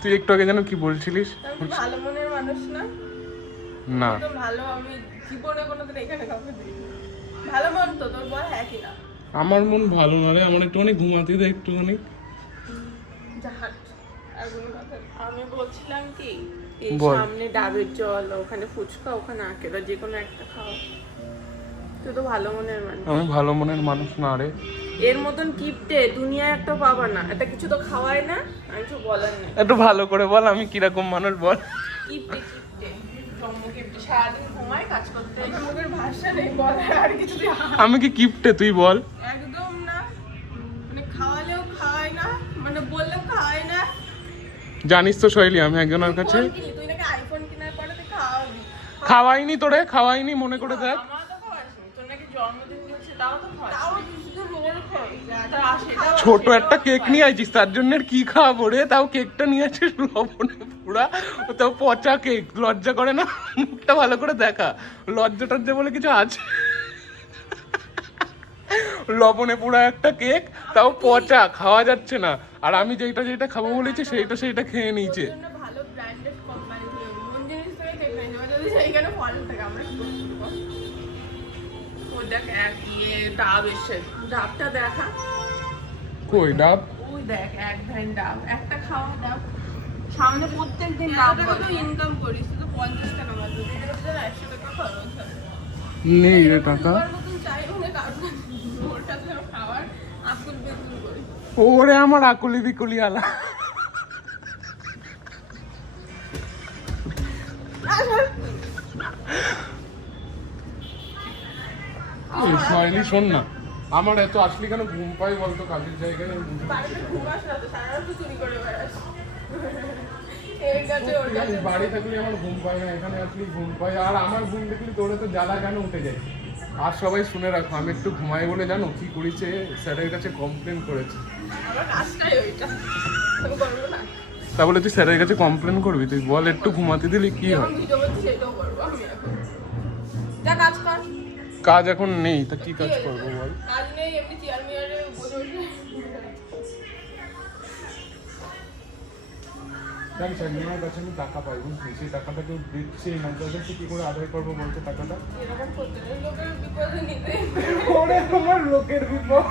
তুই একটু আগে যেন কি বলছিলিস? ভালো মনের মানুষ না? না তো ভালো, আমি জীবনে কোনোদিন এখানে কাউকে দিইনি। ভালো মন তো তোর বল, হ্যাঁ কি না? আমার মন ভালো না রে, আমার একটুখানি ঘুমাতে দে একটুখানি। আমি বলছিলাম কি, এই বল। সামনে ডাবের জল, ওখানে ফুচকা, ওখানে আঁকেরা, যে কোনো একটা খাও। তুই তো ভালো মনের মানুষ। আমি ভালো মনের মানুষ না রে। এর মতন কিপটে দুনিয়ায় একটা পাবা না। এটা কিছু তো খাওয়াই না, আমি কিছু বলার নেই। একটু ভালো করে বল আমি কিরকম মানুষ বল। কিপটে কিপটে কিপটে, সারাদিন ঘুমায়, কাজ করতে। আমাদের ভাষা নেই বলার, আর কিছু আমি কি কিপটে তুই বল? একদম না, মানে খাওয়ালেও খাওয়াই না, মানে বললেও খাওয়াই না। জানিস তো শৈলী, আমি একজনের কাছে তুই নাকি আইফোন কেনার পরে তুই খাওয়াবি। খাওয়াইনি তোরে, খাওয়াইনি মনে করে দেখ। আমার তো খাওয়াসনি, তোর নাকি জন্মদিন হচ্ছে, তাও তো খাওয়াস। তাও শুধু রোল খাই। ছোট একটা কেক নিয়ে আইছিস, তার জন্য আর কি খাওয়াবো রে? তাও কেকটা নিয়ে আছিস লবণে পুরা, তাও পচা কেক। লজ্জা করে না? মুখটা ভালো করে দেখা, লজ্জা টজ্জা বলে কিছু আছে? লবণে পুরা একটা কেক, তাও পচা, খাওয়া যাচ্ছে না। আর আমি যেটা খাবো বলেছি সেইটা খেয়ে নিয়েছে। ভালো ব্র্যান্ডেড কোম্পানি থেকে মন জিনিস থেকে কেক নিয়ে যাবে, যদি সেইখানে ফল থাকে আমরা কি করব? ও দেখ এক ডাব এসে, ডাবটা দেখা। কই ডাব? ওই দেখ এক ভ্যান ডাব, একটা খাওয়া ডাব। সামনে প্রত্যেকদিন ডাব তো ইনকাম করিস, তুই তো 50 টাকা মাত্র দিতে হচ্ছে, 100 টাকা খরচ হয়। নেই রে টাকা। ওর মতন চাই মনে কারণ ওরটা তো খাওয়ার আকুল বেকুল করি। ওরে আমার আকুলি বিকুলি আলা। শৈলী শোন না, আমার এত আসলি কেন ঘুম পাই বলতো কাজের জায়গায়? বাড়িতে ঘুমাস না তো, সারা রাত চুরি করে বেড়াস। এর কাছে ওর কাছে। বাড়ি থাকলে আমার ঘুম পাই না, এখানে আসলে ঘুম পাই। আর আমার ঘুম দেখলি তোরে তো জ্বালা কেন উঠে যায়। আর সবাই শুনে রাখো, আমি একটু ঘুমাই বলে জানো কি করেছে, স্যারের কাছে কমপ্লেন করেছে। আমার কাজটাই ওইটা, আমি করবো না। তা বলে তুই স্যারের কাছে কমপ্লেন করবি? তুই বল, একটু ঘুমাতে দিলি কি হয়? ভিডিও করছি সেটাও করবো আমি এখন। যা কাজ কর। কাজ এখন নেই, তা কি কাজ করবো বল? কাজ নেই, এমনি চেয়ার মেয়ারে বসে বসে। জানিস একজনের কাছে আমি টাকা পাই, বুঝলি? সেই টাকাটা কেউ দিচ্ছে না, তোদের কি করে আদায় করবো বলতে টাকাটা? এরকম করতে নেই, লোকের বিপদে নিতে। ওরে তোমার লোকের বিপদ।